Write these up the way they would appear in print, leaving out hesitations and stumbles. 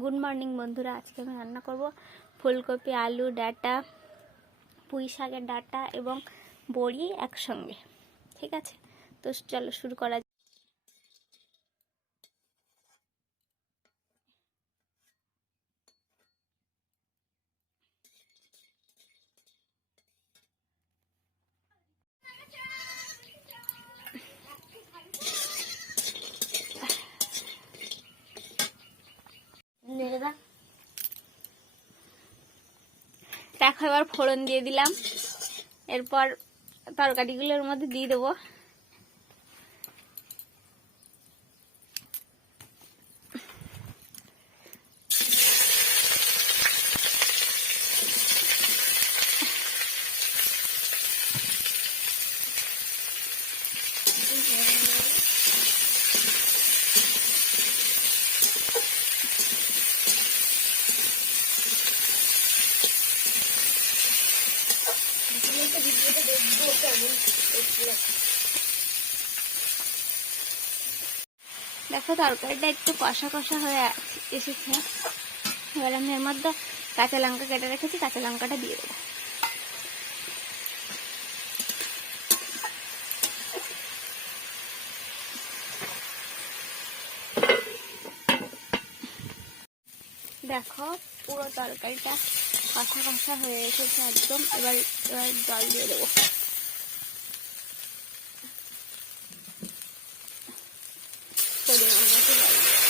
Good morning বন্ধুরা। আজকে আমি রান্না করব ফুলকপি, আলু ডাঁটা, পুঁই শাকের ডাঁটা এবং বড়ি একসঙ্গে। ঠিক আছে, তো চলো শুরু করা যাক। দেখো, এবার ফোড়ন দিয়ে দিলাম। এরপর তরকারিগুলোর মধ্যে দিয়ে দেবো। দেখো, তরকারিটা একটু কষা কষা হয়ে এসেছে। এবার আমি এর মধ্যে কাঁচা লঙ্কা কেটে রেখেছি, কাঁচা লঙ্কাটা দিয়ে দেবো। দেখো, পুরো তরকারিটা কষা কষা হয়ে এসেছে একদম। এবার জল দিয়ে দেবো। পরিমাণ মতো জল দেবো।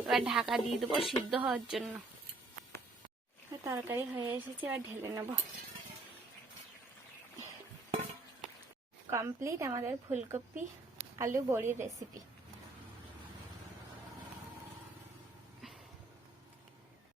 এবার ঢাকা দিয়ে দেবো সিদ্ধ হওয়ার জন্য। তরকারি হয়ে এসেছে, এবার ঢেলে নেব। কমপ্লিট আমাদের ফুলকপি আলু বড়ির রেসিপি।